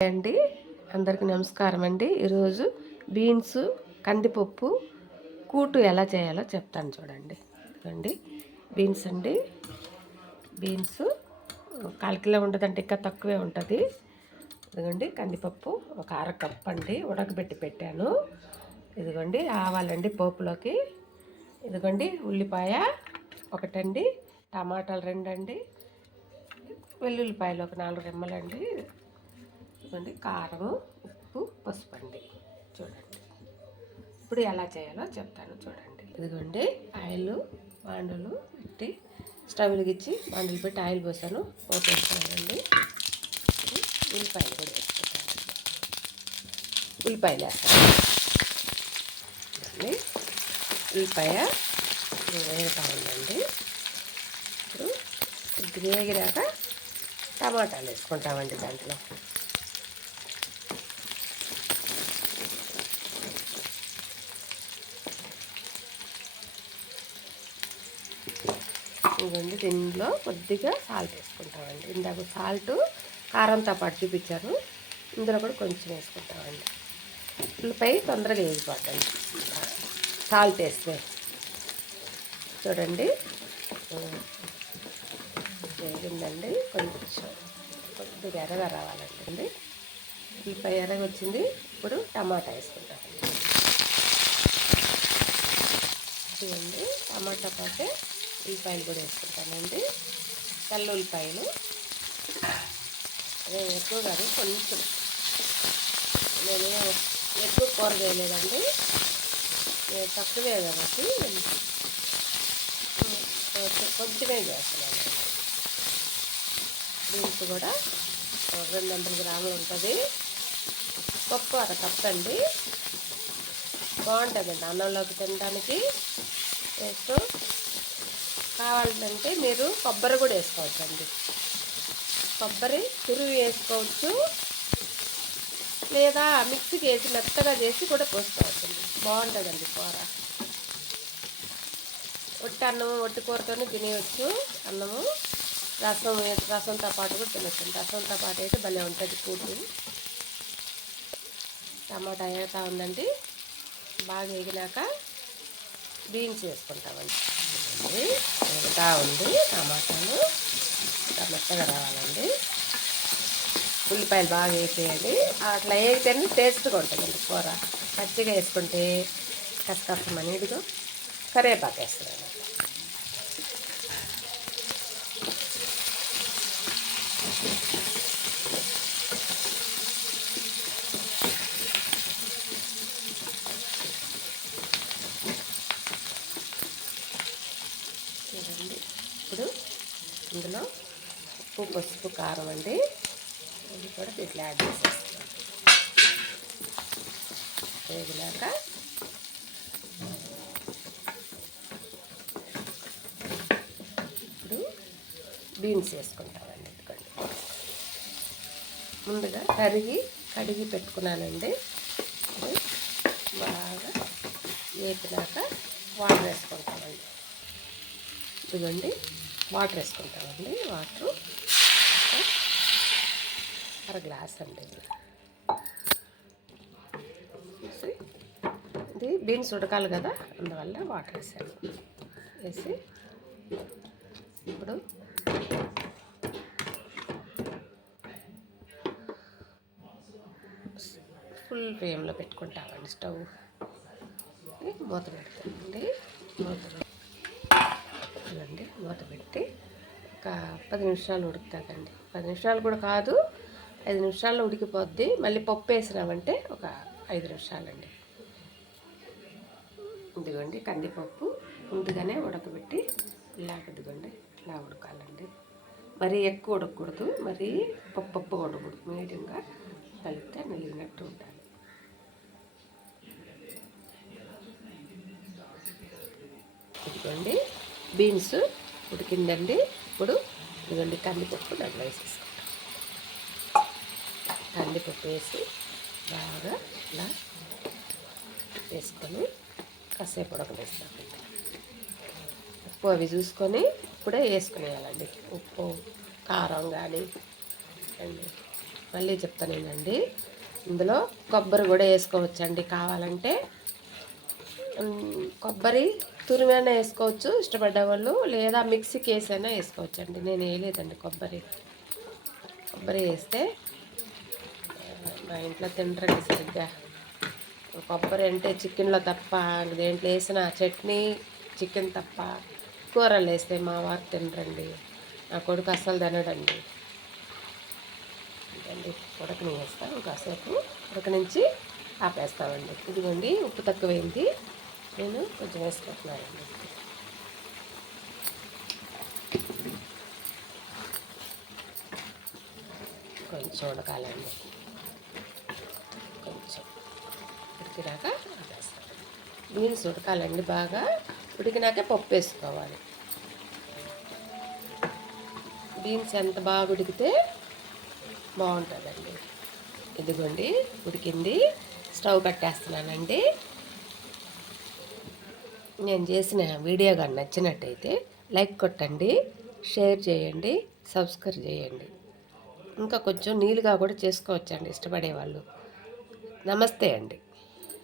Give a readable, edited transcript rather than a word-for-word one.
అండి అందరికీ నమస్కారం అండి. ఈరోజు బీన్స్ కందిపప్పు కూటు ఎలా చేయాలో చెప్తాను చూడండి. ఇదిగోండి బీన్స్ అండి. బీన్స్ 1/4 కిలో ఉంటుందంటే ఇంకా తక్కువే ఉంటుంది. ఇదిగోండి కందిపప్పు ఒక అరకప్పు అండి, ఉడకబెట్టి పెట్టాను. ఇదిగోండి ఆవాలండి పోపులోకి. ఇదిగోండి ఉల్లిపాయ ఒకటండి, టమాటాలు 2 అండి, వెల్లుల్లిపాయలు ఒక 4 రెమ్మలండి. ఇదిగోండి కారం, ఉప్పు, పసుపు అండి. చూడండి ఇప్పుడు ఎలా చేయాలో చెప్తాను చూడండి. ఇదిగోండి ఆయిల్ బాండలు పెట్టి స్టవ్ వెలిగించి బాండలు పెట్టి ఆయిల్ పోసాను. పోసేస్తానండి. ఉల్లిపాయలు కూడా వేసుకుంటాను. ఉల్లిపాయలు వేస్తాను. ఉల్లిపాయ వేగుతా ఉందండి. ఇప్పుడు ఇది వేగినాక టమాటాలు వేసుకుంటామండి దాంట్లో. ఇదిగోండి దీనిలో కొద్దిగా సాల్ట్ వేసుకుంటామండి. ఇందాక సాల్ట్ కారంతో పాటు చూపించాను, ఇందులో కూడా కొంచెం వేసుకుంటామండి. ఉల్లిపాయ తొందరగా వేగిపోతుంది సాల్ట్ వేస్తే. చూడండి వేగిందండి. కొంచెం కొద్దిగా ఎర్రగా రావాలండి. ఉల్లిపాయ ఎర్రగా వచ్చింది. ఇప్పుడు టమాటా వేసుకుంటామండి. చూడండి టమాటా పాటే ఉల్లిపాయలు కూడా వేసుకుంటానండి. తెల్ల ఉల్లిపాయలు అదే ఎక్కువ కాదు, కొంచెం. నేను ఎక్కువ కూర చేయలేదండి, నేను తక్కువే కాబట్టి కొంచెమే చేస్తున్నాను. దీనికి కూడా 200 గ్రాములు ఉంటుంది. పప్పు అరకప్పు అండి. బాగుంటుందండి అన్నంలోకి తినడానికి. టేస్ట్ కావాలంటే మీరు కొబ్బరి కూడా వేసుకోవచ్చండి. కొబ్బరి తురుగు వేసుకోవచ్చు, లేదా మిక్సీకి వేసి మెత్తగా చేసి కూడా పోసుకోవచ్చండి. బాగుంటుందండి కూర. ఒట్టి అన్నము ఒట్టి కూరతోనే తినేయచ్చు. అన్నము రసంతో పాటు కూడా తినచ్చు. రసంతో పాటు అయితే భలే ఉంటుంది కూటు. టమాటా వేగుతూ ఉందండి. బాగా వేగినాక బీన్స్ వేసుకుంటామండి. వేగుతూ ఉంది. టమాటాలు మెత్తగా రావాలండి. ఉల్లిపాయలు బాగా వేసేయండి. అట్లా వేగితేనే టేస్ట్గా ఉంటుందండి కూర. పచ్చిగా వేసుకుంటే కసకసమని. ఇదిగో కరివేపాకు వేస్తున్నాను. చూడండి ఇప్పుడు ఇందులో ఉప్పు, పసుపు, కారం అండి. ఇది కూడా దీంట్లో యాడ్ చేసేస్తాం. వేగినాక ఇప్పుడు బీన్స్ వేసుకుంటామండి. ఎందుకండి ముందుగా కడిగి పెట్టుకున్నానండి. బాగా వేపినాక వాటర్ వేసుకుంటామండి. ఇదిగోండి వాటర్ వేసుకుంటామండి. వాటరు 1 గ్లాస్ అండి. ఇది బీన్స్ ఉడకాలి కదా, అందువల్ల వాటర్ వేసాను. వేసి ఇప్పుడు ఫుల్ ఫ్లేమ్లో పెట్టుకుంటామండి. స్టవ్ మూత పెడతామండి. మూత పెట్టి ఒక 10 నిమిషాలు ఉడుకుతుందండి. 10 నిమిషాలు కూడా కాదు, 5 నిమిషాల్లో ఉడికిపోద్ది. మళ్ళీ పప్పు వేసినామంటే ఒక 5 నిమిషాలండి. ఇదిగోండి కందిపప్పు ముందుగానే ఉడకబెట్టి ఇదిగోండి ఇలా ఉడకాలండి. మరీ ఎక్కువ ఉడకకూడదు, మరీ పప్పు ఉడకకూడదు. మీడియంగా కలిపితే నలిగినట్టు ఉండాలి. ఇదిగోండి బీన్స్ ఉడికిందండి. ఇప్పుడు ఇదిగోండి కందిపప్పు దాంట్లో వేసేసుకుంటాం. కందిపప్పు వేసి బాగా ఇలా వేసుకొని కాసేపు ఉడకవేస్తామండి. ఉప్పు అవి చూసుకొని ఇప్పుడే వేసుకునేయాలండి. ఉప్పు, కారం కానీ అండి మళ్ళీ చెప్తానేనండి. ఇందులో కొబ్బరి కూడా వేసుకోవచ్చండి కావాలంటే. కొబ్బరి తురిమైనా వేసుకోవచ్చు ఇష్టపడ్డ వాళ్ళు, లేదా మిక్సీకి వేసైనా వేసుకోవచ్చండి. నేను వేయలేదండి కొబ్బరి వేస్తే మా ఇంట్లో తినరండి సరిగ్గా. కొబ్బరి అంటే చికెన్లో తప్ప, దేంట్లో వేసిన చట్నీ చికెన్ తప్ప కూరలు వేస్తే మా వారు తినరండి. నా కొడుకు అస్సలు తినడండి. అండి ఉడకని వేస్తాం, కాసేపు ఉడకనించి ఆపేస్తామండి. ఇదిగోండి ఉప్పు తక్కువైంది, నేను కొంచెం వేసుకుంటున్నానండి. కొంచెం ఉడకాలండి, కొంచెం ఉడికినాక ఆపేస్తాం. బీన్స్ ఉడకాలండి, బాగా ఉడికినాకే పప్పు వేసుకోవాలి. బీన్స్ ఎంత బాగా ఉడికితే బాగుంటుందండి. ఇదిగోండి ఉడికింది, స్టవ్ కట్టేస్తున్నానండి. నేను చేసిన వీడియో కానీ నచ్చినట్టయితే లైక్ కొట్టండి, షేర్ చేయండి, సబ్స్క్రైబ్ చేయండి. ఇంకా కొంచెం నీళ్ళుగా కూడా చేసుకోవచ్చండి ఇష్టపడేవాళ్ళు. నమస్తే అండి.